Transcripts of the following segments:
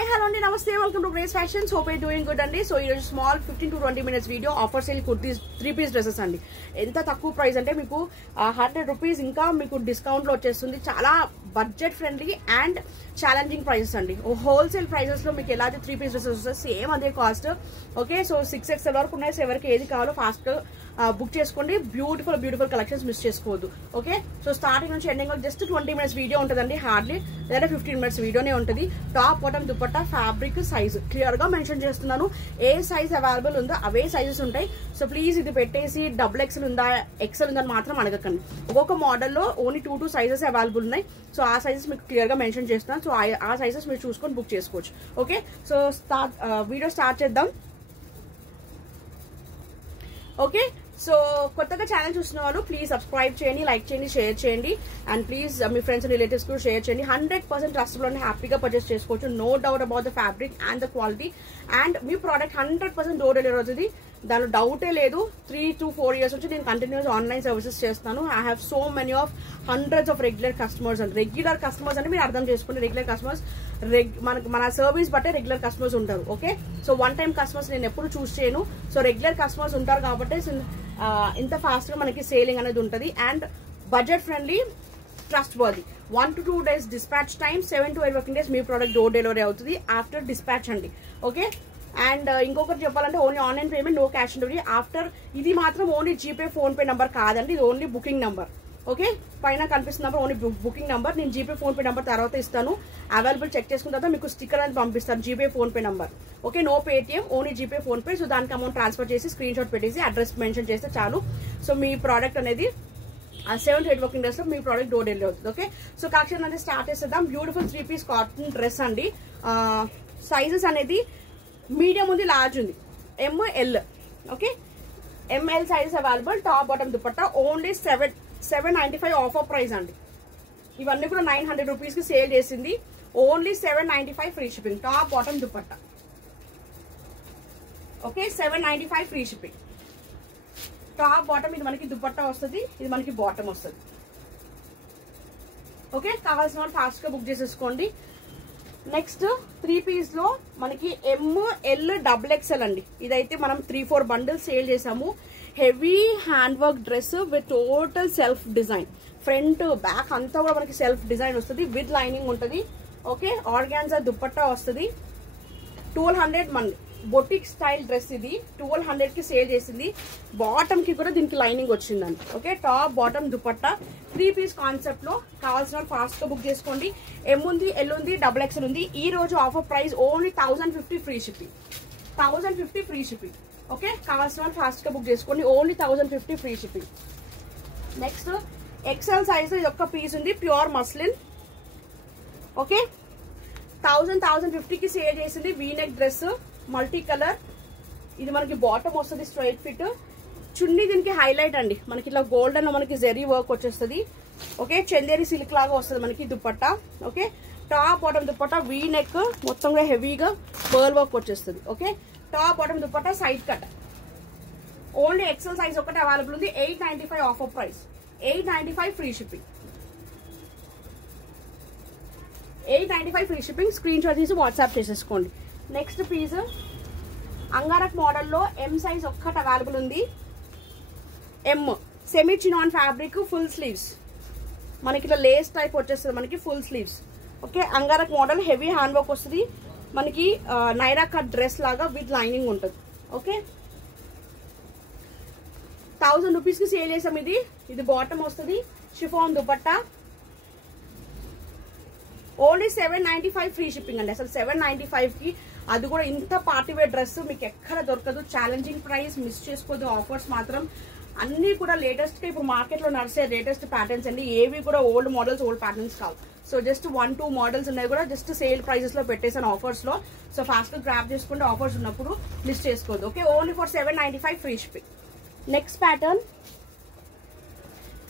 Hi, hello and namaste. Welcome to Grace Fashions. Hope you're doing good andi. So here is small 15 to 20 minutes video offer sale kurtis 3-piece dresses andi. Enta takku price ante meeku 100 rupees inka meeku discount lo vachestundi. Chala budget friendly and challenging prices andi. Wholesale prices lo meeku eladi 3-piece dresses vastayi same ade cost. Okay, so 6XL varaku unnai. So evariki edi kavalo fast book cheskondi. Beautiful collections miss cheskodu. Okay, so starting nunchi ending just 20 minutes video untadandi. Hardly లేదా 15 minutes వీడియోనే ఉంటుంది. Top bottom dupatta fabric size clear గా mention చేస్తున్నాను. ఏ size available ఉందో అవే sizes ఉంటాయి. So please ఇది పెట్టేసి XXL ఉందా ఎక్సెల్ ఉందని మాత్రం అడగకండి. ఒక్కొక్క మోడల్లో ఓన్లీ 2 సైజెస్ అవైలబుల్ ఉన్నాయి. సో ఆ సైజెస్ మీకు క్లియర్ గా మెన్షన్ చేస్తున్నాను. సో ఆ సైజెస్ మీరు చూసుకొని బుక్ చేసుకోవచ్చు. ఓకే, సో వీడియో స్టార్ట్ చేద్దాం. ఓకే, సో కొత్తగా ఛానల్ చూస్తున్న వాళ్ళు ప్లీజ్ సబ్స్క్రైబ్ చేయండి, లైక్ చేయండి, షేర్ చేయండి అండ్ ప్లీజ్ మీ ఫ్రెండ్స్ అండ్ రిలేటివ్స్ కూడా షేర్ చేయండి. 100% ట్రస్టబుల్ అండ్ హ్యాపీగా పర్చేస్ చేసుకోవచ్చు. No doubt about the fabric and the quality and మీ ప్రోడక్ట్ 100% డోర్ డెలివరీ అవుతుంది. దానిలో డౌటే లేదు. 3 to 4 years నుంచి నేను కంటిన్యూస్ ఆన్లైన్ సర్వీసెస్ చేస్తాను. I have so many of hundreds of regular customers and regular customers అంటే మీరు అర్థం చేసుకోండి. రెగ్యులర్ కస్టమర్స్ మన సర్వీస్ బట్టే రెగ్యులర్ కస్టమర్స్ ఉంటారు. Okay, so one time customers నేను ఎప్పుడు చూస్ చేయను. సో రెగ్యులర్ కస్టమర్స్ ఉంటారు కాబట్టి ఇంత ఫాస్ట్ గా మనకి సేలింగ్ అనేది ఉంటుంది and budget friendly, trustworthy. 1 to 2 days dispatch time, 7 to 8 working days మీ ప్రోడక్ట్ డోర్ డెలివరీ అవుతుంది ఆఫ్టర్ డిస్పాచ్ అండి. ఓకే, అండ్ ఇంకొకటి చెప్పాలంటే only online payment, no cash on delivery. After ఇది మాత్రం only GPay PhonePe number కాదండి, ఇది only booking number. Okay, పైన కనిపిస్తున్న నంబర్ ఓన్లీ బుకింగ్ నంబర్. నేను జీపే ఫోన్ పే నంబర్ తర్వాత ఇస్తాను. అవైలబుల్ చెక్ చేసుకున్న తర్వాత మీకు స్టిక్కర్ అనేది పంపిస్తాను, GPay PhonePe number. Okay, no Paytm, only GPay PhonePe. So దానికి అమౌంట్ ట్రాన్స్ఫర్ చేసి స్క్రీన్ షాట్ పెట్టేసి అడ్రస్ మెన్షన్ చేస్తే చాలు. సో మీ ప్రోడక్ట్ అనేది 7 to 8 వర్కింగ్ డేస్ లో మీ ప్రోడక్ట్ డోర్ డెలివరీ అవుతుంది. ఓకే, సో కలెక్షన్ అనేది స్టార్ట్ చేసేద్దాం. బ్యూటిఫుల్ 3-piece కాటన్ డ్రెస్ అండి. సైజెస్ అనేది మీడియం ఉంది, లార్జ్ ఉంది, ML. Okay, ML size available. Top bottom dupatta only 795 offer price అండి. ఇవన్నీ కూడా 900 రూపీస్ కి సేల్ చేసింది. Only 795 free shipping. Top bottom dupatta. Okay, 795 free shipping. Top bottom ఇది మనకి దుపట్టా వస్తుంది, ఇది మనకి బాటమ్ వస్తుంది. ఓకే, కావాల్సిన వాళ్ళు ఫాస్ట్ గా బుక్ చేసేసుకోండి. నెక్స్ట్ 3-piece లో మనకి ML XXL అండి. ఇదైతే మనం 3-4 బండిల్స్ సేల్ చేసాము. Heavy hand work dress with total self design. Front back అంతా కూడా మనకి సెల్ఫ్ డిజైన్ వస్తుంది, విత్ లైనింగ్ ఉంటుంది. ఓకే, ఆర్గాన్జా దుపట్టా వస్తుంది. 1200 మన బొటిక్ స్టైల్ డ్రెస్ ఇది 1200 కి సేల్ చేసింది. బాటమ్ కి కూడా దీనికి లైనింగ్ వచ్చిందండి. Okay, top bottom dupatta 3-piece concept లో. కావాల్సిన వాళ్ళు ఫాస్ట్ గా బుక్ చేసుకోండి. M ఉంది, L ఉంది, XXL ఉంది. ఈ రోజు offer price only 1050 free shipping. 1050 free shipping. Okay, కావాల్సిన వాళ్ళు ఫాస్ట్ గా బుక్ చేసుకోండి. Only 1050 free shipping. Next XL size ఇది ఒక్క పీస్ ఉంది, ప్యూర్ మస్లిన్. ఓకే, 1050 కి సేల్ చేసింది. V-neck dress multi colour. ఇది మనకి బాటమ్ వస్తుంది, స్ట్రైట్ ఫిట్. చున్నీ దీనికి హైలైట్ అండి. మనకి ఇట్లా గోల్డెన్ మనకి జెరీ వర్క్ వచ్చేస్తుంది. ఓకే, చందేరి సిల్క్ లాగా వస్తుంది మనకి dupatta. Okay, top bottom dupatta V-neck మొత్తంగా హెవీగా పర్ల్ వర్క్ వచ్చేస్తుంది. Okay, top bottom dupatta side cut. Only XL size ఒకటి అవైలబుల్ ఉంది. 895 offer price. 895 free shipping. 895 free shipping. Screen shot తీసి వాట్సాప్ చేసేసుకోండి. నెక్స్ట్ పీస్ అంగారక్ మోడల్లో M సైజ్ ఒక్కటి అవైలబుల్ ఉంది. M semi chinon fabric, full sleeves. మనకి ఇట్లా లేస్ టైప్ వచ్చేస్తుంది మనకి full sleeves. Okay, angrakha model heavy hand work వస్తుంది మనకి. నైరా కట్ డ్రెస్ లాగా విత్ లైనింగ్ ఉంటుంది. ఓకే, 1000 రూపీస్ కి సేల్ చేసాం. ఇది బాటమ్ వస్తుంది, chiffon dupatta. Only 795 free shipping అండి. అసలు 795 కి అది కూడా ఇంత పార్టీ వేర్ డ్రెస్ మీకు ఎక్కడ దొరకదు. ఛాలెంజింగ్ ప్రైస్, మిస్ చేసుకోదు. ఆఫర్స్ మాత్రం అన్ని కూడా లేటెస్ట్ గా ఇప్పుడు మార్కెట్ లో నడిచే లేటెస్ట్ ప్యాటర్న్స్ అండి. ఏవి కూడా ఓల్డ్ మోడల్స్, ఓల్డ్ ప్యాటర్న్స్ కావు. సో జస్ట్ 1-2 మోడల్స్ ఉన్నాయి కూడా జస్ట్ సేల్ ప్రైజెస్ లో పెట్టేసాను ఆఫర్స్ లో. సో ఫాస్ట్ గా గ్రాప్ చేసుకుంటే ఆఫర్స్ ఉన్నప్పుడు మిస్ చేసుకోవద్దు. Okay, only for 795 free shipping. Next pattern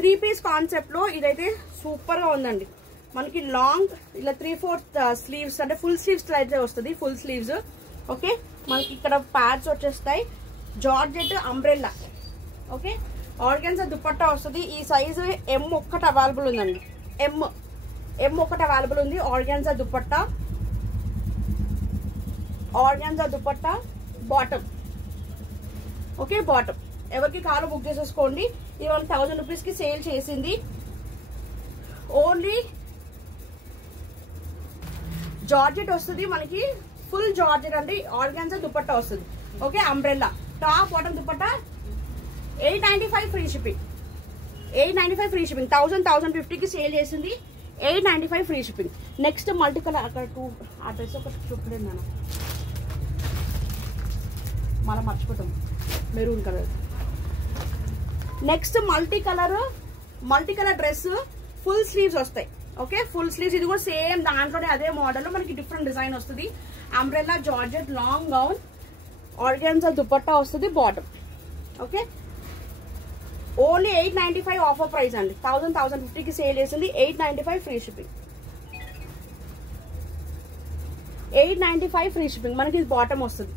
3-piece concept లో ఇదైతే సూపర్ గా ఉందండి. మనకి లాంగ్ ఇలా 3/4 స్లీవ్స్ అంటే ఫుల్ స్లీవ్స్ అయితే వస్తుంది. Full sleeves. ఓకే, మనకి ఇక్కడ ప్యాడ్స్ వచ్చేస్తాయి. Georgette umbrella. Okay, organza dupatta వస్తుంది. ఈ సైజు M ఒక్కటి అవైలబుల్ ఉందండి. M ఒకటి అవైలబుల్ ఉంది. Organza dupatta organza dupatta bottom. Okay, bottom ఎవరికి కావాలో బుక్ చేసేసుకోండి. ఇది 1000 రూపీస్ కి సేల్ చేసింది. ఓన్లీ జార్జెట్ వస్తుంది మనకి, ఫుల్ జార్జెట్ అండి. ఆర్గాన్జా దుపట్టా వస్తుంది. Okay, umbrella top bottom dupatta 895 free shipping. 895 free shipping. 1050కి సేల్ చేసింది. 895 free shipping. Next multi colour, అక్కడ ఆ డ్రెస్ ఒకటి చూపలేదు నేను, మనం మర్చిపోతాం, maroon colour. Next multi colour dress, full sleeves వస్తాయి. Okay, full sleeves. ఇది కూడా సేమ్ దాంట్లోనే అదే మోడల్, మనకి డిఫరెంట్ డిజైన్ వస్తుంది. Umbrella georgette long gown, organza dupatta వస్తుంది bottom. Okay, only 895 offer price అండి. 1050కి సేల్ చేసింది. 895 ఫ్రీ షిప్పింగ్. 895 free shipping. మనకి ఇది బాటమ్ వస్తుంది.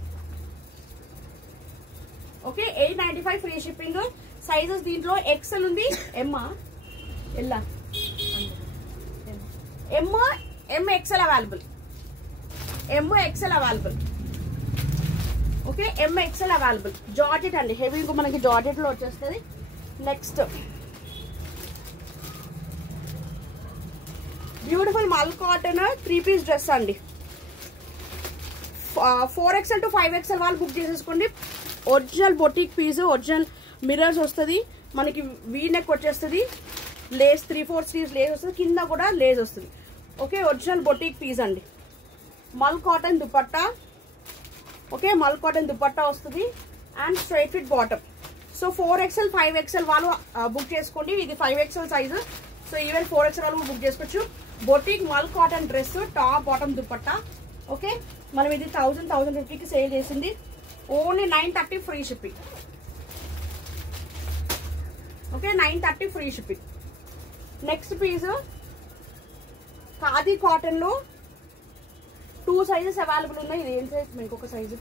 Okay, 895 free shipping. సైజెస్ దీంట్లో ఎక్సెల్ ఉంది, M XL available. Okay, M XL available. Georgette అండి, హెవీ మనకి జార్జెట్ లో వచ్చేస్తుంది. నెక్స్ట్ బ్యూటిఫుల్ మల్ కాటన్ 3-పీస్ డ్రెస్ అండి. 4XL to 5XL వాళ్ళు బుక్ చేసేసుకోండి. Original boutique piece, original mirrors వస్తుంది మనకి. వీ నెక్ వచ్చేస్తుంది. లేస్ 3/4 స్లీవ్స్ లేస్ వస్తుంది. కింద కూడా లేస్ వస్తుంది. ఓకే, ఒరిజినల్ బొటిక్ పీస్ అండి. మల్ కాటన్ దుపట్టా. ఓకే, మల్ కాటన్ దుపట్టా వస్తుంది and straight fit bottom. So 4XL 5XL వాళ్ళు బుక్ చేసుకోండి. ఇది 5XL size. So even 4XL వాళ్ళు బుక్ చేసుకోవచ్చు. Boutique mul cotton dress, top bottom dupatta. Okay, మనం ఇది 1050కి సేల్ చేసింది. Only 930 free shipping. Okay, 930 free shipping. Next piece khadi cotton లో 2 సైజెస్ అవైలబుల్ ఉన్నాయి. ఇది ఏం సైజ్? మీకు ఒక సైజు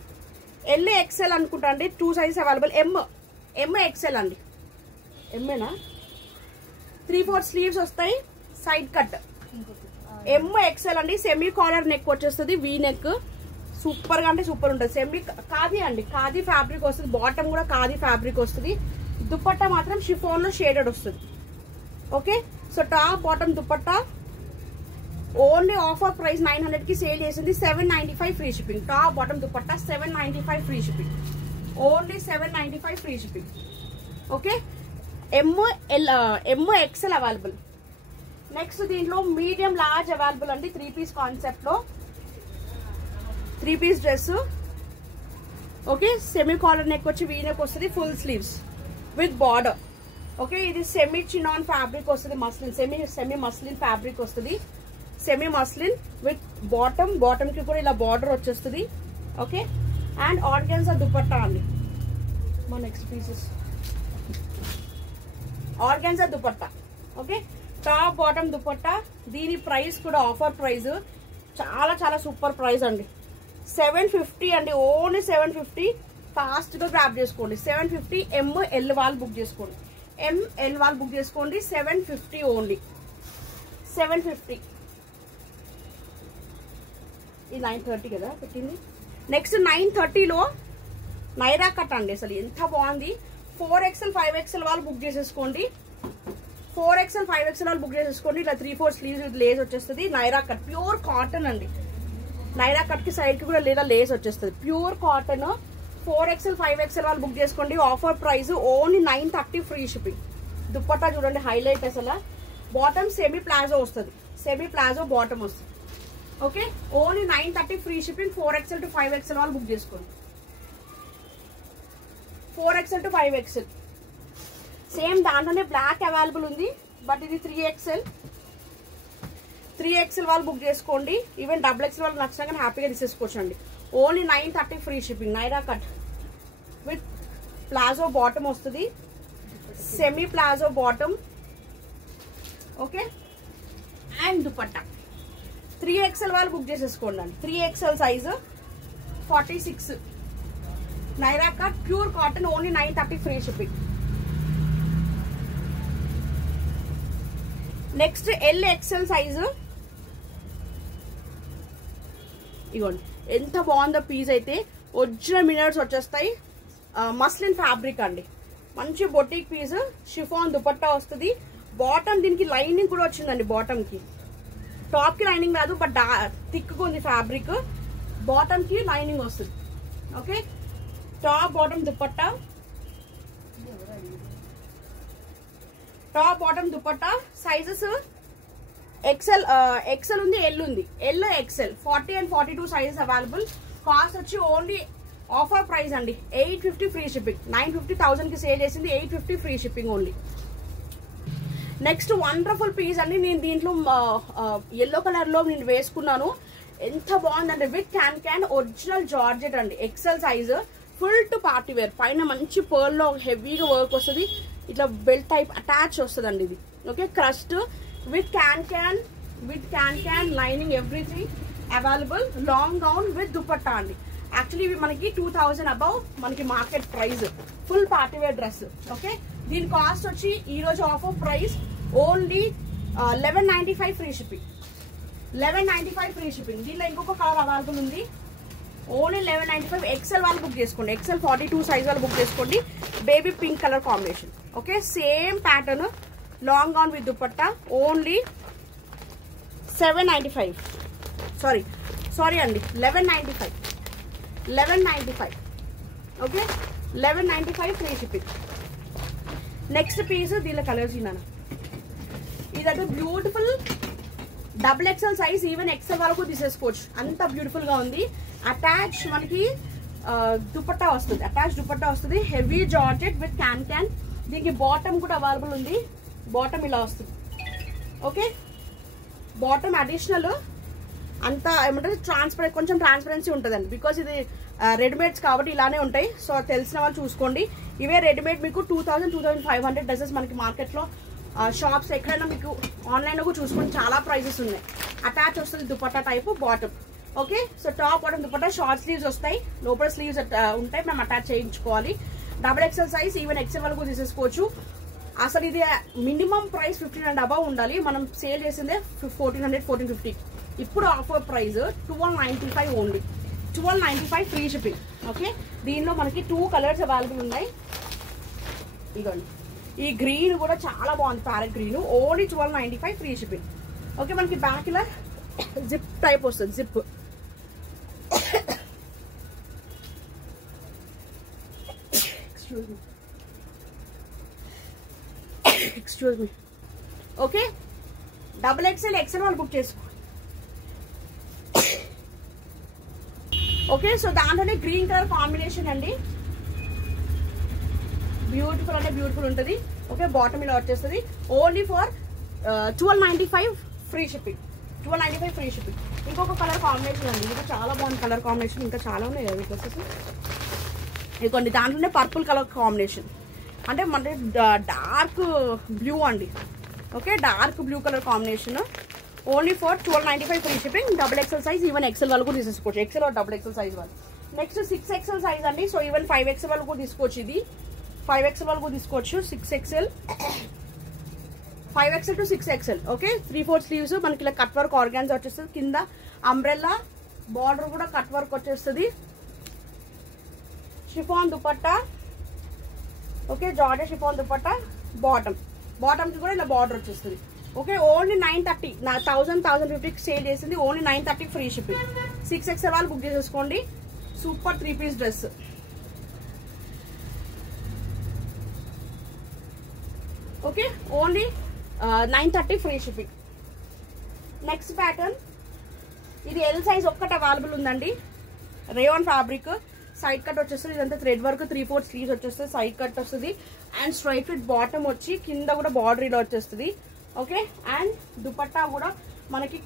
LXL అనుకుంటా అండి. 2 సైజెస్ అవైలబుల్. MXL అండి. ఎంఏనా? 3/4 స్లీవ్స్ వస్తాయి, సైడ్ కట్. MXL అండి. సెమీ కాలర్ నెక్ వచ్చేస్తుంది, వీ నెక్. సూపర్ గా అంటే సూపర్ ఉంటుంది. సెమీ ఖాదీ అండి, ఖాదీ ఫ్యాబ్రిక్ వస్తుంది. బాటమ్ కూడా ఖాదీ ఫ్యాబ్రిక్ వస్తుంది. దుపట్టా మాత్రం షిఫాన్ లో షేడెడ్ వస్తుంది. Okay, so top bottom dupatta only offer price 900కి సేల్ చేసింది. 795 free shipping. Top bottom dupatta 795 free shipping. Only 795 free shipping. Okay, MXL available. Next దీంట్లో మీడియం లార్జ్ అవైలబుల్ అండి. 3-పీస్ కాన్సెప్ట్ లో three piece dress. Okay, semi collar neck వచ్చి V neck వస్తుంది. Full sleeves with border. Okay, ఇది semi chinon fabric వస్తుంది. Muslin, semi muslin fabric వస్తుంది. Semi muslin with bottom కి కూడా ఇలా బార్డర్ వచ్చేస్తుంది. ఓకే, అండ్ ఆర్గాన్జా దుపట్టా అండి. మా next pieces organza dupatta. Okay, top bottom dupatta. దీని ప్రైస్ కూడా ఆఫర్ ప్రైస్, చాలా చాలా సూపర్ ప్రైస్ అండి. 750 అండి. ఓన్లీ 750. ఫాస్ట్ గా గ్రాప్ చేసుకోండి. 750. ML వాళ్ళు బుక్ చేసుకోండి. ML వాళ్ళు బుక్ చేసుకోండి. 750 ఓన్లీ. 750. ఇది 930 కదా పెట్టింది. నెక్స్ట్ 930లో నైరా కట్ అండి. అసలు ఎంత బాగుంది. 4XL 5XL వాళ్ళు బుక్ చేసేసుకోండి. 4XL 5XL వాళ్ళు బుక్ చేసేసుకోండి. ఇట్లా 3/4 స్లీవ్స్ విత్ లేస్ వచ్చేస్తుంది. నైరా కట్ ప్యూర్ కాటన్ అండి. నైరా కట్ కి సైడ్ కి కూడా లేదా లేస్ వచ్చేస్తుంది. Pure cotton. 4XL 5XL వాళ్ళు బుక్ చేసుకోండి. Offer price only 930 free shipping. Dupatta చూడండి హైలైట్ అసలు. బాటమ్ సెమీ ప్లాజో వస్తుంది. సెమీ ప్లాజో బాటమ్ వస్తుంది. Okay, only 930 free shipping. 4XL to 5XL వాళ్ళు బుక్ చేసుకోండి. 4XL to 5XL సేమ్ దాంట్లోనే బ్లాక్ అవైలబుల్ ఉంది. బట్ ఇది 3XL. 3XL వాళ్ళు బుక్ చేసుకోండి. ఈవెన్ XXL వాళ్ళు నచ్చినా కానీ హ్యాపీగా తీసేసుకోవచ్చు అండి. Only 930 free shipping. Naira cut with palazzo bottom వస్తుంది. Semi palazzo bottom. Okay, and dupatta. 3XL వాళ్ళు బుక్ చేసేసుకోండి అండి. 3XL size 46. Naira cut pure cotton. Only 930 free shipping. Next LXL size ఇగోండి ఎంత బాగుందో పీస్ అయితే. ఒరిజినల్ మినర్స్ వచ్చేస్తాయి. మస్లిన్ ఫ్యాబ్రిక్ అండి, మంచి బొటిక్ పీస్. షిఫాన్ దుపట్టా వస్తుంది. బాటమ్ దీనికి లైనింగ్ కూడా వచ్చిందండి. బాటమ్ కి టాప్ కి లైనింగ్ రాదు, బట్ థిక్గా ఉంది ఫ్యాబ్రిక్. బాటమ్ కి లైనింగ్ వస్తుంది. Okay, top bottom dupatta, top bottom dupatta. Sizes XL ఉంది, ఎల్ ఉంది. L XL 40 and 42 sizes available. Cost వచ్చి ఓన్లీ ఆఫర్ ప్రైస్ అండి 850 ఫ్రీ షిప్పింగ్. 950,000 కి సేల్ చేసింది, 850 free shipping only. Next wonderful piece అండి. నేను దీంట్లో ఎల్లో కలర్ లో నేను వేసుకున్నాను. ఎంత బాగుందండి, విత్ క్యాన్ ఒరిజినల్ జార్జెట్ అండి. XL size, full to party wear. పైన మంచి పర్ల్ లో హెవీగా వర్క్ వస్తుంది. ఇట్లా బెల్ట్ టైప్ అటాచ్ వస్తుంది అండి ఇది. Okay, crust with can lining everything available. Long gown with dupatta అండి. యాక్చువల్లీ ఇవి మనకి 2000 అబౌవ్ మనకి market price. Full party wear dress. Okay, దీని కాస్ట్ వచ్చి ఈ రోజు offer price only 1195 free shipping. 1195 free shipping. దీనిలో ఇంకొక కలర్ అవైలబుల్ ఉంది. ఓన్లీ 1195. ఎక్సెల్ వాళ్ళు బుక్ చేసుకోండి. ఎక్సెల్ 42 సైజ్ వాళ్ళు బుక్ చేసుకోండి. Baby pink colour combination. Okay, same pattern, long gown with dupatta. Only 795. Sorry అండి, 1195. Okay, 1195 free shipping. Next piece దీనిలో colours ఇన్నాను. ఇదంటే beautiful double XL size, even XL వరకు తీసేసుకోవచ్చు. అంత బ్యూటిఫుల్ గా ఉంది. అటాచ్ మనకి దుపట్టా వస్తుంది. అటాచ్ దుపట్టా వస్తుంది. Heavy georgette with can. దీనికి బాటమ్ కూడా అవైలబుల్ ఉంది. బాటమ్ ఇలా వస్తుంది. ఓకే, బాటమ్ అడిషనల్ అంతా ఏమంటారు ట్రాన్స్పరెంట్, కొంచెం ట్రాన్స్పరెన్సీ ఉంటుందండి. బికాస్ ఇది రెడీమేడ్స్ కాబట్టి ఇలానే ఉంటాయి. సో తెలిసిన వాళ్ళు చూసుకోండి. ఇవే రెడీమేడ్ మీకు 2000-2500 డ్రెస్సెస్ మనకి మార్కెట్లో షాప్స్ ఎక్కడైనా మీకు ఆన్లైన్లో కూడా చూసుకోండి. చాలా ప్రైజెస్ ఉన్నాయి. అటాచ్ వస్తుంది dupatta type bottom. Okay, so top bottom dupatta. Short sleeves వస్తాయి, లోపల స్లీవ్స్ ఉంటాయి. మనం అటాచ్ చేయించుకోవాలి. Double XL size, even XL వరకు తీసేసుకోవచ్చు. అసలు ఇది మినిమం ప్రైస్ 1500 అబౌవ్ ఉండాలి. మనం సేల్ చేసిందే 1400-1450. ఇప్పుడు offer price 1295 only. 1295 free shipping. Okay, దీనిలో మనకి 2 కలర్స్ అవైలబుల్ ఉన్నాయి. ఇదిగోండి, ఈ గ్రీన్ కూడా చాలా బాగుంది, parrot green. Only 1295 free shipping. Okay, మనకి బ్యాక్ ఇలా జిప్ టైప్ వస్తుంది. Zip excuse me. Okay, double XL వాళ్ళు బుక్ చేసుకో. ఓకే, సో దాంట్లోనే గ్రీన్ కలర్ కాంబినేషన్ అండి. బ్యూటిఫుల్ అంటే బ్యూటిఫుల్ ఉంటుంది. ఓకే, బాటమ్ ఇలా వచ్చేస్తుంది. Only for 1295 free shipping. 1295 free shipping. ఇంకొక కలర్ కాంబినేషన్ అండి. ఇది చాలా బాగుంది కలర్ కాంబినేషన్. ఇంకా చాలా ఉన్నాయి కదా డ్రెస్సెస్. ఇదిగోండి, దాంట్లోనే పర్పుల్ కలర్ కాంబినేషన్. అంటే మన డార్క్ బ్లూ అండి. Okay, dark blue colour combination. Only for 1295 free shipping. Double XL size, even XL వాళ్ళు కూడా తీసుకోవచ్చు. XL or double XL size వాళ్ళు. నెక్స్ట్ 6XL సైజ్ అండి. సో ఈవెన్ 5XL వాళ్ళు కూడా తీసుకోవచ్చు. ఇది 5XL వాళ్ళు కూడా తీసుకోవచ్చు. 6XL 5XL to 6XL. Okay, 3/4 sleeves మనకి ఇలా కట్ వర్క్ ఆర్గాన్స్ వచ్చేస్తుంది. కింద అంబ్రెల్లా బార్డర్ కూడా కట్ వర్క్ వచ్చేస్తుంది. Chiffon dupatta. Okay, georgette chiffon dupatta. Bottom కి కూడా ఇలా బార్డర్ వచ్చేస్తుంది. Okay, only 930. 1050కి సేల్ చేసింది. Only 930 free shipping. 6XL వాళ్ళు బుక్ చేసేసుకోండి. Super 3-piece dress. Okay, only 930 free shipping. Next pattern, ఇది ఎల్ సైజ్ ఒక్కటి అవైలబుల్ ఉందండి. రేయాన్ ఫ్యాబ్రిక్, సైడ్ కట్ వచ్చేస్తుంది. ఇదంతా థ్రెడ్ వర్క్, 3/4 స్లీవ్స్ వచ్చేస్తుంది. సైడ్ కట్ వస్తుంది అండ్ స్ట్రైట్ ఫిట్ బాటమ్ వచ్చి కింద కూడా బార్డర్ ఇలా వచ్చేస్తుంది. ఓకే, అండ్ దుపట్టా కూడా మనకి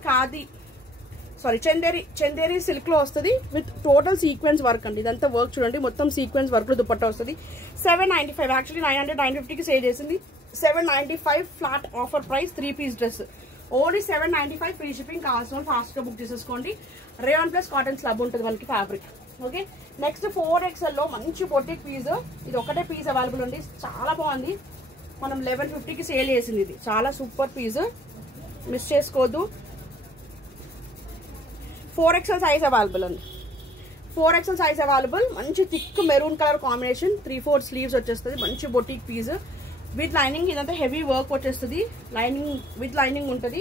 చందేరి సిల్క్ లో వస్తుంది విత్ టోటల్ సీక్వెన్స్ వర్క్ అండి. ఇదంతా వర్క్ చూడండి, మొత్తం సీక్వెన్స్ వర్క్ లో దుపట్టా వస్తుంది. 795. యాక్చువల్లీ 900-950కి సేల్ చేసింది. 795 flat offer price. 3-piece dress. Only 795 free shipping. కావాల్సిన ఫాస్ట్ గా బుక్ చేసేసుకోండి. రేయాన్ ప్లస్ కాటన్ స్లబ్ ఉంటుంది మనకి ఫ్యాబ్రిక్. ఓకే, నెక్స్ట్ 4XL లో మంచి బొటిక్ పీస్. ఇది ఒకటే పీస్ అవైలబుల్ ఉంది. చాలా బాగుంది. మనం 1150కి సేల్ చేసింది. ఇది చాలా సూపర్ పీస్, మిస్ చేసుకోవద్దు. 4XL సైజ్ అవైలబుల్ అండి. 4XL size available. మంచి thick maroon colour combination, 3/4 sleeves వచ్చేస్తుంది. మంచి బొటిక్ పీస్ విత్ లైనింగ్. ఇదంతా హెవీ వర్క్ వచ్చేస్తుంది. లైనింగ్ విత్ లైనింగ్ ఉంటుంది.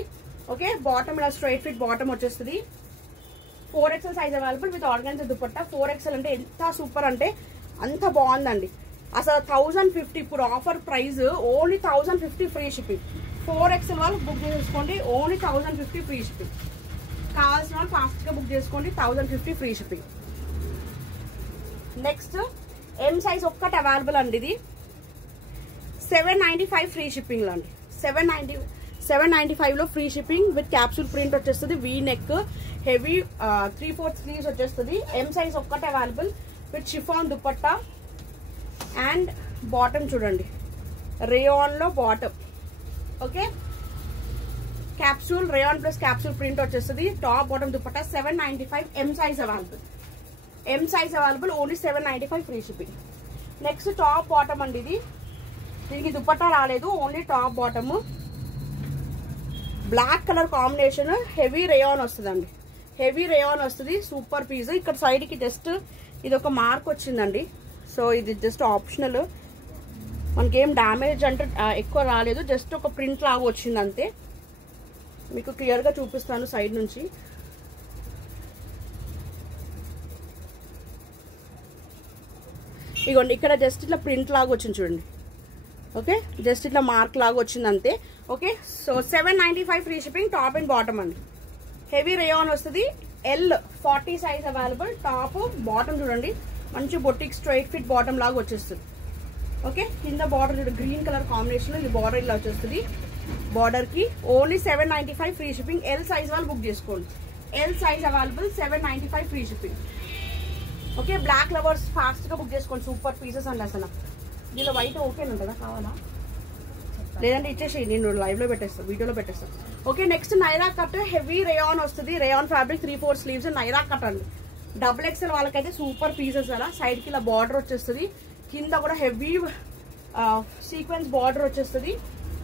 ఓకే, బాటమ్ ఇలా స్ట్రైట్ ఫిట్ బాటమ్ వచ్చేస్తుంది. 4XL size available with organza dupatta. 4XL అంటే ఎంత సూపర్ అంటే అంత బాగుందండి. అసలు 1050 ఇప్పుడు offer price only 1050 free shipping. 4XL వాళ్ళు బుక్ చేసుకోండి, ఓన్లీ 1050 ఫ్రీ షిప్పింగ్. కావాల్సిన వాళ్ళు ఫాస్ట్గా బుక్ చేసుకోండి, 1050 free shipping. Next M size ఒక్కటి అవైలబుల్ అండి. ఇది 795 ఫ్రీ షిప్పింగ్లో అండి. 795లో free shipping with capsule print వచ్చేస్తుంది. వీ నెక్, హెవీ 3/4 స్లీవ్స్ వచ్చేస్తుంది. ఎం సైజ్ ఒక్కటి available with chiffon dupatta and bottom చూడండి, రేయాన్లో bottom. Okay, capsule rayon plus capsule print వచ్చేస్తుంది. Top bottom dupatta 795. M size available. M size available only 795 free shipping. Next top bottom అండి. ఇది దీనికి దుపట్టా రాలేదు, only top bottom. Black colour combination, heavy rayon వస్తుందండి. Heavy rayon వస్తుంది. Super piece. ఇక్కడ సైడ్కి just ఇది ఒక మార్క్ వచ్చిందండి. సో ఇది జస్ట్ ఆప్షనల్, మనకేం డ్యామేజ్ అంటే ఎక్కువ రాలేదు. జస్ట్ ఒక ప్రింట్ లాగా వచ్చింది అంతే. మీకు క్లియర్గా చూపిస్తాను సైడ్ నుంచి. ఇగోండి, ఇక్కడ జస్ట్ ఇట్లా ప్రింట్ లాగా వచ్చింది చూడండి. ఓకే, జస్ట్ ఇట్లా మార్క్ లాగా వచ్చింది అంతే. Okay, so 795 free shipping. Top and bottom అండి. హెవీ రేయాన్ వస్తుంది. L40 size available. Top bottom చూడండి, మంచి బొటిక్ స్ట్రైట్ ఫిట్ బాటమ్ లాగా వచ్చేస్తుంది. ఓకే, కింద బార్డర్ చూడండి, గ్రీన్ కలర్ కాంబినేషన్. ఇది బార్డర్ ఇలా వచ్చేస్తుంది. బార్డర్ కి only 795 free shipping. L size వాళ్ళు బుక్ చేసుకోండి. L size available, 795 free shipping. Okay, black lovers fast గా బుక్ చేసుకోండి. సూపర్ పీసెస్ అండి. అసలు దీనిలో వైట్ ఓకేనంటారా, కావాలా లేదంటే ఇచ్చేసి నేను లైవ్ లో పెట్టేస్తాను, వీడియోలో పెట్టేస్తాను. Okay, next Naira cut. Heavy rayon వస్తుంది. Rayon fabric, 3/4 sleeves, Naira cut అండి. XXL వాళ్ళకైతే సూపర్ పీసెస్. అలా సైడ్ కి ఇలా బార్డర్ వచ్చేస్తుంది. కింద కూడా హెవీ సీక్వెన్స్ బార్డర్ వచ్చేస్తుంది.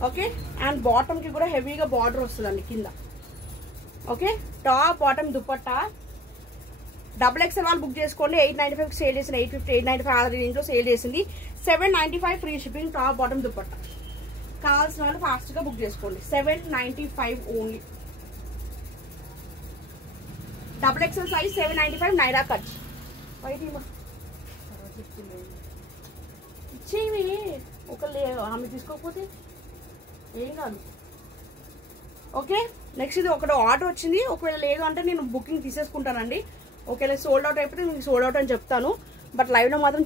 ఓకే, అండ్ బాటమ్ కి కూడా హెవీగా బార్డర్ వస్తుందండి కింద. Okay, top bottom dupatta. XXL వాళ్ళు బుక్ చేసుకోండి. 895 సేల్ చేసింది, 850, 895 ఆ రేంజ్ లో సేల్ చేసింది. 795 free shipping. Top bottom dupatta. కావాల్సిన వాళ్ళు ఫాస్ట్ గా బుక్ చేసుకోండి. 795 only. XXL size 795 Naira cut. White ఇచ్చేవి ఒక ఆమె తీసుకోకపోతే ఏం కాదు. ఓకే, నెక్స్ట్ ఇది ఒకటి ఆర్డర్ వచ్చింది. ఒకవేళ లేదు అంటే నేను బుకింగ్ తీసేసుకుంటానండి. ఒకవేళ సోల్డ్ అవుట్ అయిపోతే నేను సోల్డ్ అవుట్ అని చెప్తాను. బట్ లైవ్ లో మాత్రం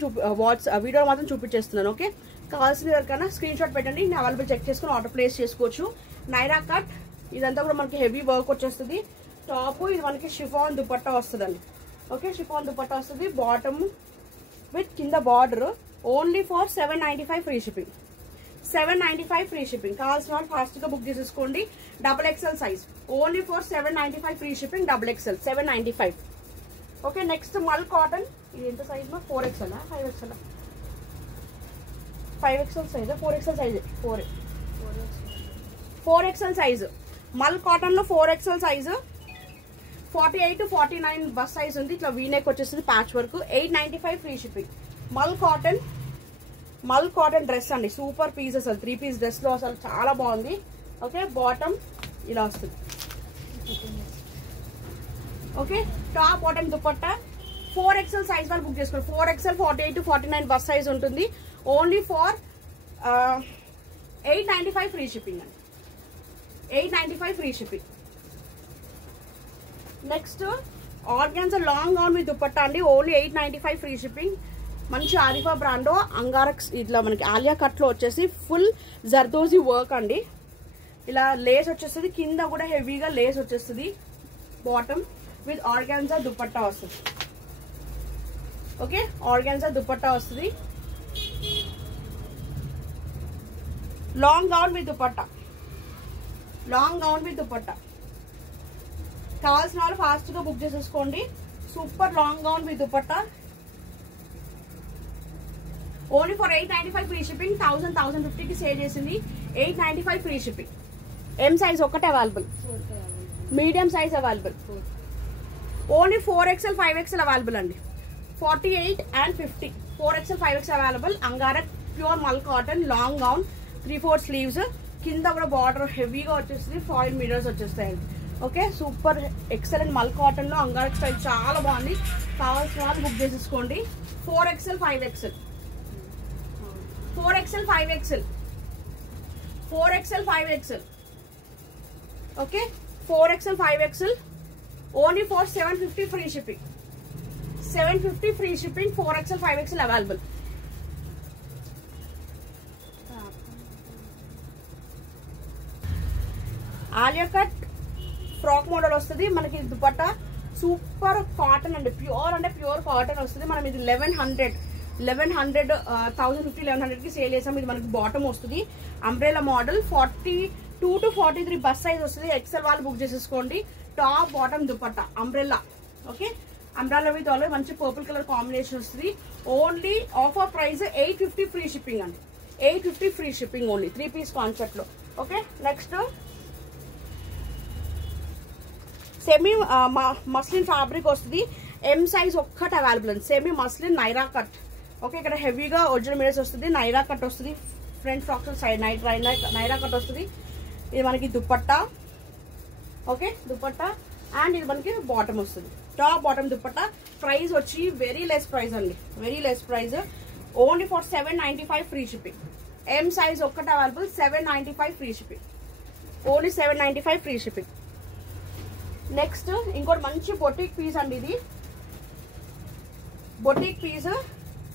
వీడియోలో మాత్రం చూపించేస్తున్నాను. ఓకే, కావాల్సిన ఎవరికైనా స్క్రీన్ షాట్ పెట్టండి. నేను అవైలబుల్ చెక్ చేసుకుని ఆర్డర్ ప్లేస్ చేసుకోవచ్చు. నైరా కట్. ఇదంతా కూడా మనకి హెవీ వర్క్ వచ్చేస్తుంది. టాప్ ఇది మనకి షిఫాన్ దుపట్టా వస్తుందండి. ఓకే, షిఫాన్ దుపట్టా వస్తుంది. బాటమ్ విత్ కింద border. Only for 795 free shipping. 795 free shipping. కావాల్సిన వాళ్ళు ఫాస్ట్ గా బుక్ చేసేసుకోండి. XXL size only for 795 free shipping. XXL 795. Okay, next మల్ కాటన్. ఇది ఎంత సైజ్ మా 4XL 5XL 5XL size 4XL size 4XL size. మల్ కాటన్ లో 4XL size 48 to 49 bust size ఉంది. ఇట్లా వీనెక్ వచ్చేస్తుంది. Patch work. 895 free shipping. మల్ కాటన్ డ్రెస్ అండి. సూపర్ పీస్ అసలు. 3 పీస్ డ్రెస్ లో అసలు చాలా బాగుంది. ఓకే, బాటమ్ ఇలా వస్తుంది. Okay, top bottom dupatta. 4XL size వాళ్ళు బుక్ చేసుకోండి. 4XL 48 to 49 బస్ సైజ్ ఉంటుంది. ఓన్లీ ఫర్ 895 ఫ్రీ షిప్పింగ్ అండి. 895 free shipping. Next organza long gown with dupatta అండి. Only 895 free shipping. మంచి ఆరిఫా బ్రాండ్ అంగారక్స్. ఇట్లా మనకి ఆలియా కట్ లో వచ్చేసి ఫుల్ జర్దోజీ వర్క్ అండి. ఇలా లేస్ వచ్చేస్తుంది. కింద కూడా హెవీగా లేస్ వచ్చేస్తుంది. బాటమ్ విత్ ఆర్గాన్జా దుపట్టా వస్తుంది. ఓకే, ఆర్గాన్జా దుపట్టా వస్తుంది. Long gown with dupatta. Long gown with dupatta. కావాల్సిన వాళ్ళు ఫాస్ట్ గా బుక్ చేసేసుకోండి. Super long gown with dupatta. Only for 895 free shipping. 1050 కి సేల్ చేసింది. 895 ఫ్రీ షిప్పింగ్. ఎం సైజ్ ఒకటే available. Medium size available. Only 4XL 5XL available అండి. 48 and 50 4XL 5XL available. Angrakha pure mul cotton long gown 3/4 sleeves, కింద కూడా border హెవీగా వచ్చేస్తుంది, foil mirrors వచ్చేస్తాయండి. Okay, super excellent మల్ కాటన్ లో అంగారక్ స్టైల్ చాలా బాగుంది. కావాల్సిన వాళ్ళు బుక్ చేసేసుకోండి. 4XL 5XL 4XL 5XL 4XL 5XL. Okay, 4XL 5XL only for 750 free shipping. 750 free shipping. 4XL 5XL available. Alia cut frock model వస్తుంది మనకి. దుపట్టా సూపర్ కాటన్ అండి, ప్యూర్ అంటే ప్యూర్ కాటన్ వస్తుంది. మనం ఇది 1100 1100 కి సేల్ చేసాం. ఇది మనకి బాటమ్ వస్తుంది. Umbrella model 42 to 43 bust size వస్తుంది. ఎక్సెల్ వాళ్ళు బుక్ చేసేసుకోండి. Top bottom dupatta umbrella. Okay, umbrella with already మంచి పర్పుల్ కలర్ కాంబినేషన్ వస్తుంది. Only offer price 850 free shipping అండి. 850 free shipping only 3 piece concept లో. Okay, next semi muslin fabric వస్తుంది. M size ఒక్కటి available అండి. Semi muslin Naira cut. Okay, ఇక్కడ హెవీగా original mirrors వస్తుంది. నైరా కట్ వస్తుంది. Front frocks side Naira cut వస్తుంది. ఇది మనకి దుపట్టా. ఓకే, దుపట్టా అండ్ ఇది మనకి బాటమ్ వస్తుంది. Top bottom dupatta. ప్రైస్ వచ్చి వెరీ లెస్ ప్రైస్ అండి, very less price. Only for 795 free shipping. M size ఒక్కటి available. 795 free shipping. Only 795 free shipping. Next ఇంకోటి మంచి బొటిక్ పీస్ అండి. ఇది బొటిక్ పీస్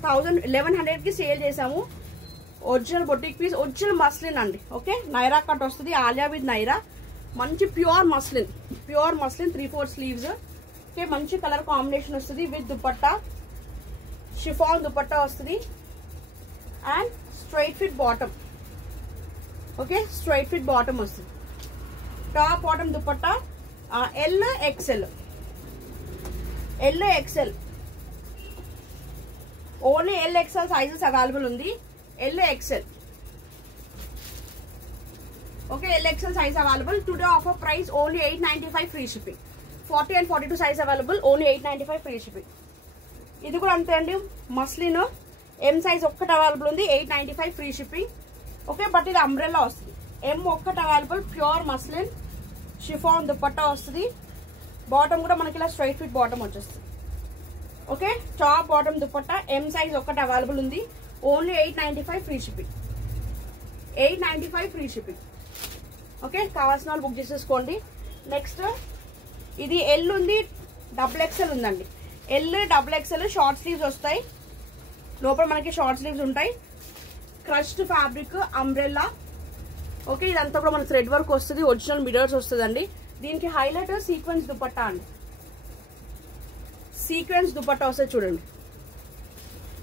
1100 కి సేల్ చేసాము. Original boutique piece, original muslin అండి. ఓకే, నైరా కట్ వస్తుంది. ఆలియా విత్ నైరా. మంచి ప్యూర్ మస్లిన్ 3/4 స్లీవ్స్. ఓకే, మంచి కలర్ కాంబినేషన్ వస్తుంది విత్ దుపట్టా. షిఫాన్ దుపట్టా వస్తుంది and straight fit bottom. Okay, straight fit bottom వస్తుంది. Top bottom dupatta. LXL only LXL sizes available ఉంది. LXL. Okay, LXL size available. Today offer price only 895 free shipping. 40 and 42 size available. Only 895 free shipping. ఇది కూడా అంతే అండి, muslin ఎం size ఒక్కటి available ఉంది. 895 free shipping. Okay, but ఇది umbrella వస్తుంది. ఎం ఒక్కటి available. Pure muslin chiffon dupatta వస్తుంది. బాటమ్ కూడా మనకి ఇలా స్ట్రైట్ ఫిట్ బాటమ్ వచ్చేస్తుంది. Okay, top bottom dupatta. ఎం సైజ్ ఒక్కటి అవైలబుల్ ఉంది. Only 895 free shipping. 895 free shipping. Okay, కావాల్సిన వాళ్ళు బుక్ చేసేసుకోండి. నెక్స్ట్ ఇది ఎల్ ఉంది, XXL ఉందండి. ఎల్ XXL షార్ట్ స్లీవ్స్ వస్తాయి. లోపల మనకి షార్ట్ స్లీవ్స్ ఉంటాయి. Crushed fabric umbrella. ఓకే, ఇదంతా కూడా మన థ్రెడ్ వర్క్ వస్తుంది. ఒరిజినల్ మిరర్స్ వస్తుందండి. దీనికి హైలైట్ సీక్వెన్స్ దుపట్టా అండి. సీక్వెన్స్ దుపట్టా వస్తుంది చూడండి.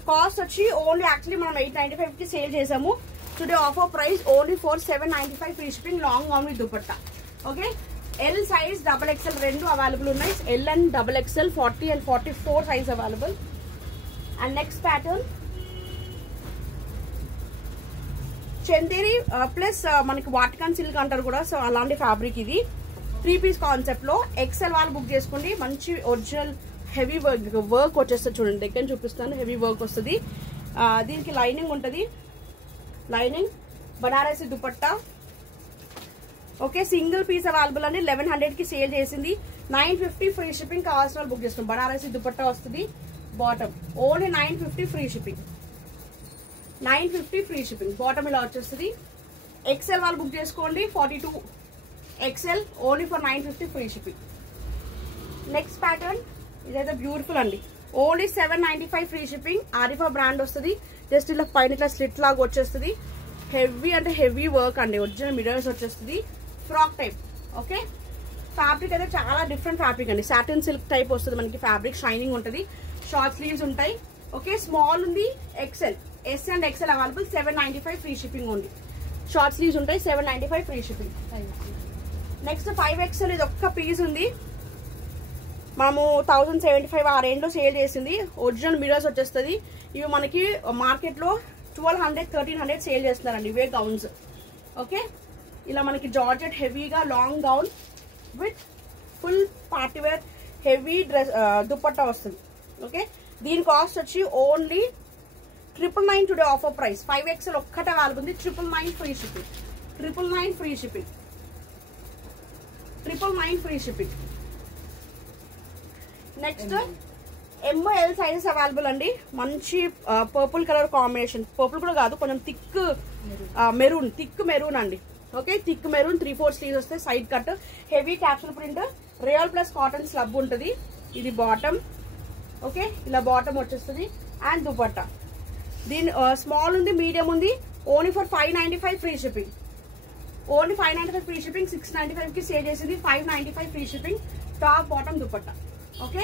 కాస్ట్ వచ్చి ఓన్లీ యాక్చువల్లీ మనం 895 కి సేల్ చేసాము. Today offer price only for 795 free shipping. Long gown with dupatta. Okay, L size XXL రెండు అవైలబుల్ ఉన్నాయి. L and XXL 40 and 44 size available. And next pattern Chanderi plus మనకి వాటికన్ సిల్క్ అంటారు కూడా. So అలాంటి fabric ఇది 3 పీస్ కాన్సెప్ట్ లో. XL వాళ్ళు book చేసుకోండి. మంచి ఒరిజినల్ హెవీ వర్క్ వచ్చేస్తుంది చూడండి. దగ్గర చూపిస్తాను. హెవీ వర్క్ వస్తుంది. దీనికి లైనింగ్ ఉంటుంది. Lining Banarasi dupatta. Okay, single piece available అండి. 1100 కి సేల్ చేసింది. 950 ఫ్రీ షిప్పింగ్. కావాల్సిన వాళ్ళు బుక్ చేసుకోండి. బనారసి దుపట్టా వస్తుంది. Bottom only 950 free shipping. 950 free shipping. Bottom ఇలా వచ్చేస్తుంది. XL వాళ్ళు బుక్ చేసుకోండి. 42 XL only for 950 free shipping. Next pattern ఇదైతే బ్యూటిఫుల్ అండి. Only 795 free shipping. Arifa brand వస్తుంది. జస్ట్ ఇలా పైన ఇట్లా స్లిట్ లాగా వచ్చేస్తుంది. హెవీ అంటే హెవీ వర్క్ అండి. ఒరిజినల్ మిరర్స్ వచ్చేస్తుంది. Frock type. ఓకే, ఫ్యాబ్రిక్ అయితే చాలా డిఫరెంట్ ఫ్యాబ్రిక్ అండి. సాటిన్ సిల్క్ టైప్ వస్తుంది మనకి. ఫ్యాబ్రిక్ షైనింగ్ ఉంటుంది. షార్ట్ స్లీవ్స్ ఉంటాయి. ఓకే, స్మాల్ ఉంది. XL S and XL available. 795 free shipping only. Short sleeves ఉంటాయి. 795 ఫ్రీ షిప్పింగ్. నెక్స్ట్ 5XL ఇది ఒక్క పీస్ ఉంది. మనము 1075 ఆ రేంజ్ లో సేల్ చేసింది. ఒరిజినల్ మిరర్స్ వచ్చేస్తుంది. ఇవి మనకి మార్కెట్ లో 1200 1300 సేల్ చేస్తున్నారండి ఇవే గౌన్స్. ఓకే, ఇలా మనకి జార్జెట్ హెవీగా long gown with full party wear heavy dress dupatta వస్తుంది. ఓకే, దీని కాస్ట్ వచ్చి only 999 today offer price. 5XL ఒక్కటే అవైలబుల్ ఉంది. 999 free shipping. 999 free shipping. 999 free shipping. Next ML sizes available అండి. మంచి పర్పుల్ కలర్ కాంబినేషన్, పర్పుల్ కూడా కాదు, కొంచెం థిక్ మెరూన్ అండి. ఓకే, థిక్ మెరూన్ 3/4 స్లీవ్స్ వస్తాయి. Side cut, heavy capsule print, real plus cotton slub ఉంటుంది. ఇది బాటమ్. ఓకే, ఇలా బాటమ్ వచ్చేస్తుంది. అండ్ దుపట్టా దీని స్మాల్ ఉంది, మీడియం ఉంది. Only for 595 free shipping. Only 595 free shipping. 695 కి సేల్ చేసింది. 595 free shipping. Top bottom dupatta. Okay,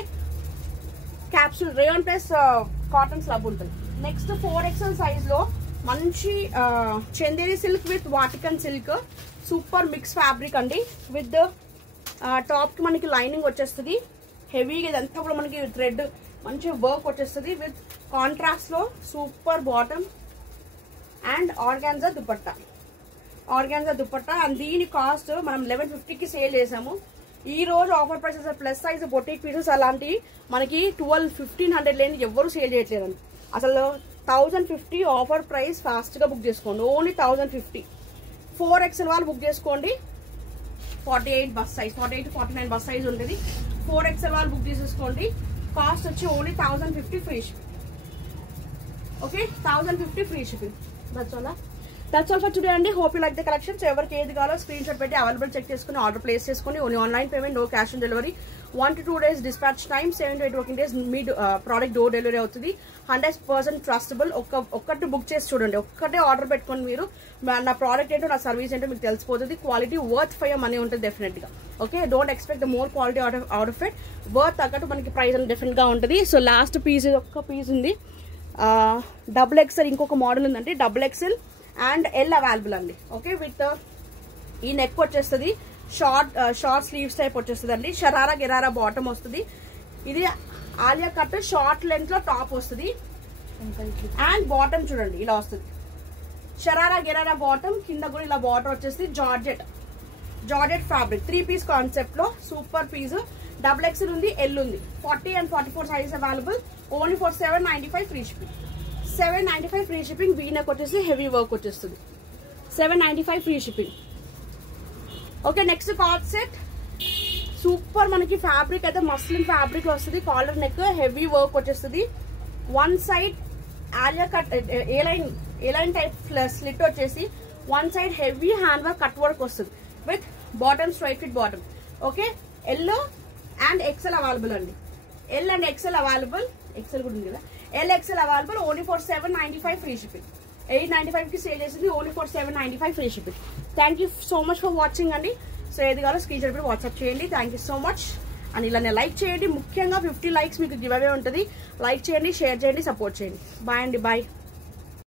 capsule rayon plus cotton slub ఉంటుంది. నెక్స్ట్ 4XL సైజ్ లో మంచి Chanderi silk with Vatican silk super mix fabric అండి. With top కి మనకి lining వచ్చేస్తుంది. హెవీగా ఇదంతా కూడా మనకి థ్రెడ్ మంచి వర్క్ వచ్చేస్తుంది. విత్ కాంట్రాస్ట్ లో super bottom and organza dupatta. And దీని కాస్ట్ మనం 1150కి సేల్ చేసాము. ఈ రోజు offer prices plus size boutique pieces అలాంటివి మనకి 1200-1500 లేని ఎవరు సేల్ చేయట్లేదండి. అసలు 1050 ఆఫర్ ప్రైస్. ఫాస్ట్ గా బుక్ చేసుకోండి. ఓన్లీ 1050. 4XL వాళ్ళు బుక్ చేసుకోండి. 48 bus size, 48 to 49 bust size ఉంటుంది. 4XL వాళ్ళు బుక్ చేసేసుకోండి. కాస్ట్ వచ్చి only 1050 free shipping. Okay, 1050 free shipping. That's all for today అండి. Hope you like the collections. ఎవరికి ఏది కావాలో స్క్రీన్ షాట్ పెట్టి అవైలబుల్ చెక్ చేసుకుని ఆర్డర్ ప్లేస్ చేసుకుని. Only online payment, no cash on delivery. 1 to 2 days dispatch time, 7 to 8 working days మీ product door delivery అవుతుంది. 100% trustable. ఒక్కటి బుక్ చేసి చూడండి, ఒక్కటే ఆర్డర్ పెట్టుకోండి. మీరు నా ప్రోడక్ట్ ఏంటో, నా సర్వీస్ ఏంటో మీకు తెలిసిపోతుంది. క్వాలిటీ వర్త్ ఫర్ మనీ ఉంటుంది డెఫినెట్ గా. Okay, don't expect the more quality out of it. Worth తగ్గట్టు మనకి ప్రైస్ అని డెఫినెట్ గా ఉంటుంది. సో లాస్ట్ పీస్, ఒక్క పీస్ ఉంది. XXL ఇంకొక మోడల్ ఉందండి. XXL అండ్ ఎల్ అవైలబుల్ అండి. ఓకే, విత్ ఈ నెక్ వచ్చేస్తుంది. షార్ట్ స్లీవ్స్ టైప్ వచ్చేస్తుంది అండి. షరారా బాటమ్ వస్తుంది. ఇది ఆలియా కట్ షార్ట్ లెంత్ లో టాప్ వస్తుంది. అండ్ బాటమ్ చూడండి ఇలా వస్తుంది. షరారా బాటమ్, కింద కూడా ఇలా బార్డర్ వచ్చేసి జార్జెట్ ఫ్యాబ్రిక్. 3 పీస్ కాన్సెప్ట్ లో సూపర్ పీస్. XXL ఉంది, ఎల్ ఉంది. 40 and 44 size available. Only for 795 free shipping. 795 free shipping. V-neck వచ్చేసి హెవీ వర్క్ వచ్చేస్తుంది. 795 free shipping. Okay, next card set. Super మనకి ఫ్యాబ్రిక్ అయితే మస్లిన్ ఫ్యాబ్రిక్ వస్తుంది. Collar neck, heavy work వచ్చేస్తుంది. One side Alia cut ఏ line type slit వచ్చేసి one side heavy hand work cut work వస్తుంది. With bottom straight fit bottom. Okay, yellow and XL available అండి. L and XL available. XL కూడా ఉంది కదా. XL available. Only for 795 free shipping. 895 కి sale చేసింది. Only for 795 free shipping. Thank you so much for watching అండి. So ఏది కావాలో screenshot పెట్టి వాట్సాప్ చేయండి. Thank you so much. And ఇలానే లైక్ చేయండి. ముఖ్యంగా 50 లైక్స్ మీకు గివ్ అవే ఉంటుంది. లైక్ చేయండి, షేర్ చేయండి, సపోర్ట్ చేయండి. బాయ్ అండి, బాయ్.